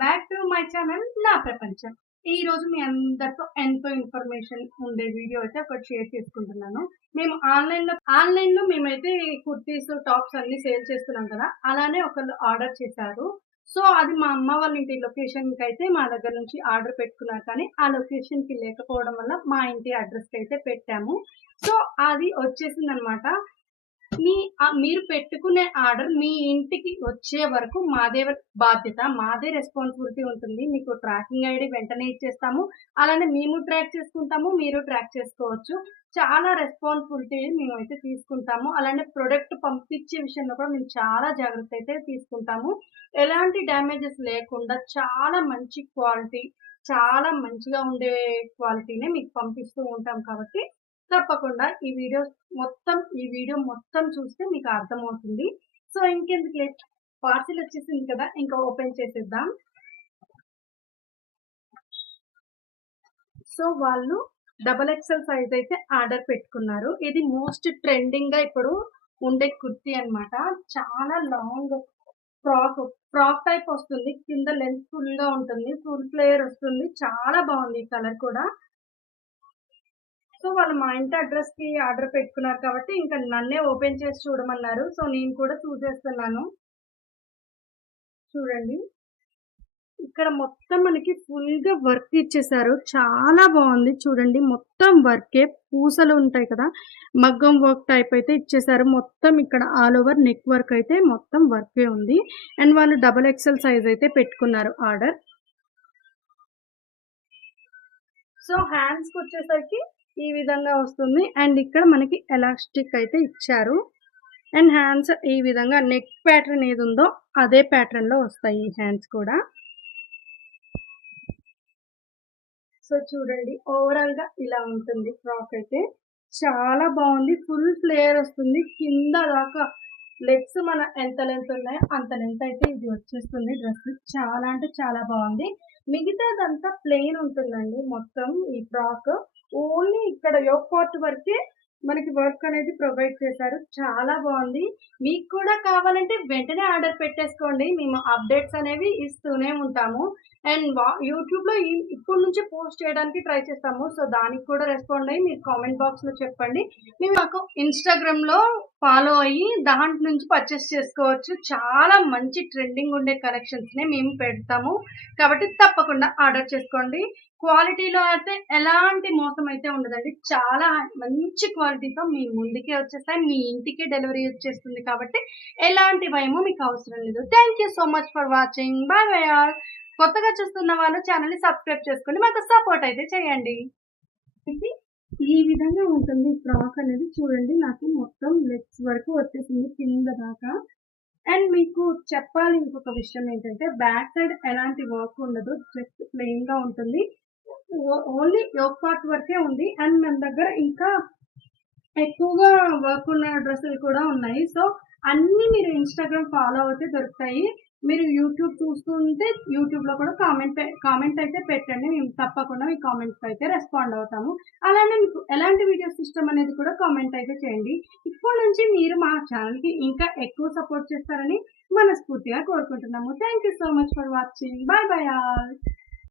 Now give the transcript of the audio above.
Back to my channel నా ప్రపంచం. ఈ రోజు మీ అందరితో ఎంతో ఇన్ఫర్మేషన్ ఉండే వీడియో అయితే ఒకటి షేర్ చేసుకుంటున్నాను. మేము ఆన్లైన్లో మేమైతే కుర్తీస్, టాప్స్ అన్ని సేల్ చేస్తున్నాం కదా. అలానే ఒకళ్ళు ఆర్డర్ చేశారు. సో అది మా అమ్మ వాళ్ళ ఇంటి లొకేషన్కి అయితే మా దగ్గర నుంచి ఆర్డర్ పెట్టుకున్నారు. కానీ ఆ లొకేషన్కి లేకపోవడం వల్ల మా ఇంటి అడ్రస్కి అయితే పెట్టాము. సో అది వచ్చేసిందనమాట. మీరు పెట్టుకునే ఆర్డర్ మీ ఇంటికి వచ్చే వరకు మాదే బాధ్యత, మాదే రెస్పాన్సిబిలిటీ ఉంటుంది. మీకు ట్రాకింగ్ ఐడి వెంటనే ఇచ్చేస్తాము. అలానే మేము ట్రాక్ చేసుకుంటాము, మీరు ట్రాక్ చేసుకోవచ్చు. చాలా రెస్పాన్సిబిలిటీ మేమైతే తీసుకుంటాము. అలానే ప్రొడక్ట్ పంపించే విషయంలో కూడా మేము చాలా జాగ్రత్త అయితే తీసుకుంటాము. ఎలాంటి డ్యామేజెస్ లేకుండా చాలా మంచి క్వాలిటీ, చాలా మంచిగా ఉండే క్వాలిటీనే మీకు పంపిస్తూ ఉంటాం కాబట్టి తప్పకుండా ఈ వీడియో మొత్తం చూస్తే మీకు అర్థమవుతుంది. సో ఇంకెందుకు లేట్, పార్సిల్ వచ్చేసింది కదా, ఇంకా ఓపెన్ చేసేద్దాం. సో వాళ్ళు XXL సైజ్ అయితే ఆర్డర్ పెట్టుకున్నారు. ఇది మోస్ట్ ట్రెండింగ్ గా ఇప్పుడు ఉండే కుర్తీ అన్నమాట. చాలా లాంగ్ ఫ్రాక్ టైప్ వస్తుంది. కింద లెంత్ ఫుల్ గా ఉంటుంది, ఫుల్ ఫ్లేయర్ వస్తుంది. చాలా బాగుంది ఈ కలర్ కూడా. సో వాళ్ళు మా ఇంటి అడ్రస్ కి ఆర్డర్ పెట్టుకున్నారు కాబట్టి ఇంకా నన్నే ఓపెన్ చేసి చూడమన్నారు. సో నేను కూడా చూసేస్తున్నాను. చూడండి, ఇక్కడ మొత్తం మనకి ఫుల్ గా వర్క్ ఇచ్చేసారు. చాలా బాగుంది. చూడండి, మొత్తం వర్కే, పూసలు ఉంటాయి కదా, మగ్గం వర్క్ టైప్ అయితే ఇచ్చేసారు. మొత్తం ఇక్కడ ఆల్ ఓవర్ నెక్ వర్క్ అయితే మొత్తం వర్కే ఉంది. అండ్ వాళ్ళు XXL సైజ్ అయితే పెట్టుకున్నారు ఆర్డర్. సో హ్యాండ్స్కి వచ్చేసరికి ఈ విధంగా వస్తుంది. అండ్ ఇక్కడ మనకి ఎలాస్టిక్ అయితే ఇచ్చారు. అండ్ హ్యాండ్స్ ఈ విధంగా నెక్ ప్యాటర్న్ ఏది ఉందో అదే ప్యాటర్న్ లో వస్తాయి ఈ హ్యాండ్స్ కూడా. సో చూడండి, ఓవరాల్ గా ఇలా ఉంటుంది ఫ్రాక్ అయితే. చాలా బాగుంది. ఫుల్ ఫ్లేయర్ వస్తుంది. కింద దాకా లెగ్స్ మన ఎంత లెంత్ ఉన్నాయో అంత లెంత్ అయితే ఇది వచ్చేస్తుంది. డ్రెస్ చాలా అంటే చాలా బాగుంది. మిగతాదంతా ప్లెయిన్ ఉంటుందండి మొత్తం ఈ ఫ్రాక్. ఓన్లీ ఇక్కడ యోక్ పార్ట్ వరకే మనకి వర్క్ అనేది ప్రొవైడ్ చేశారు. చాలా బాగుంది. మీకు కూడా కావాలంటే వెంటనే ఆర్డర్ పెట్టేసుకోండి. మేము అప్డేట్స్ అనేవి ఇస్తూనే ఉంటాము. అండ్ యూట్యూబ్ లో ఇప్పుడు నుంచి పోస్ట్ చేయడానికి ట్రై చేస్తాము. సో దానికి కూడా రెస్పాండ్ అయ్యి మీరు కామెంట్ బాక్స్ లో చెప్పండి. మేము మాకు ఇన్స్టాగ్రామ్ లో ఫాలో అయ్యి దాంట్లో నుంచి పర్చేస్ చేసుకోవచ్చు. చాలా మంచి ట్రెండింగ్ ఉండే కలెక్షన్స్ నే మేము పెడతాము కాబట్టి తప్పకుండా ఆర్డర్ చేసుకోండి. క్వాలిటీలో అయితే ఎలాంటి మోసం అయితే ఉండదండి. చాలా మంచి క్వాలిటీతో మీ ముందుకే వచ్చేస్తాయి, మీ ఇంటికే డెలివరీ వచ్చేస్తుంది కాబట్టి ఎలాంటి భయమో మీకు అవసరం లేదు. Thank you so much for watching. Bye bye all. కొత్తగా చూస్తున్న వాళ్ళు ఛానల్ ని సబ్స్క్రైబ్ చేసుకొని మాకు సపోర్ట్ అయితే చేయండి. ఈ విధంగా ఉంటుంది ఫ్రాక్ అనేది. చూడండి, నాకు మొత్తం లెగ్స్ వరకు వచ్చేసింది కింద దాకా. అండ్ మీకు చెప్పాలి ఇంకొక విషయం ఏంటంటే, బ్యాక్ సైడ్ ఎలాంటి వర్క్ ఉండదు, జస్ట్ ప్లెయిన్ గా ఉంటుంది. ఓన్లీ యోక్ పార్ట్ వరకే ఉంది. అండ్ మన దగ్గర ఇంకా ఎక్కువగా వర్క్ ఉన్న డ్రెస్సులు కూడా ఉన్నాయి. సో అన్ని మీరు ఇన్స్టాగ్రామ్ ఫాలో అవుతే దొరుకుతాయి. మీరు యూట్యూబ్ చూస్తుంటే యూట్యూబ్ లో కూడా కామెంట్ అయితే పెట్టండి. మేము తప్పకుండా మీ కామెంట్స్ అయితే రెస్పాండ్ అవుతాము. అలానే మీకు ఎలాంటి వీడియోస్ ఇష్టం అనేది కూడా కామెంట్ అయితే చేయండి. ఇప్పటి నుంచి మీరు మా ఛానల్ కి ఇంకా ఎక్కువ సపోర్ట్ చేస్తారని మనస్ఫూర్తిగా కోరుకుంటున్నాము. Thank you so much for watching. Bye bye all.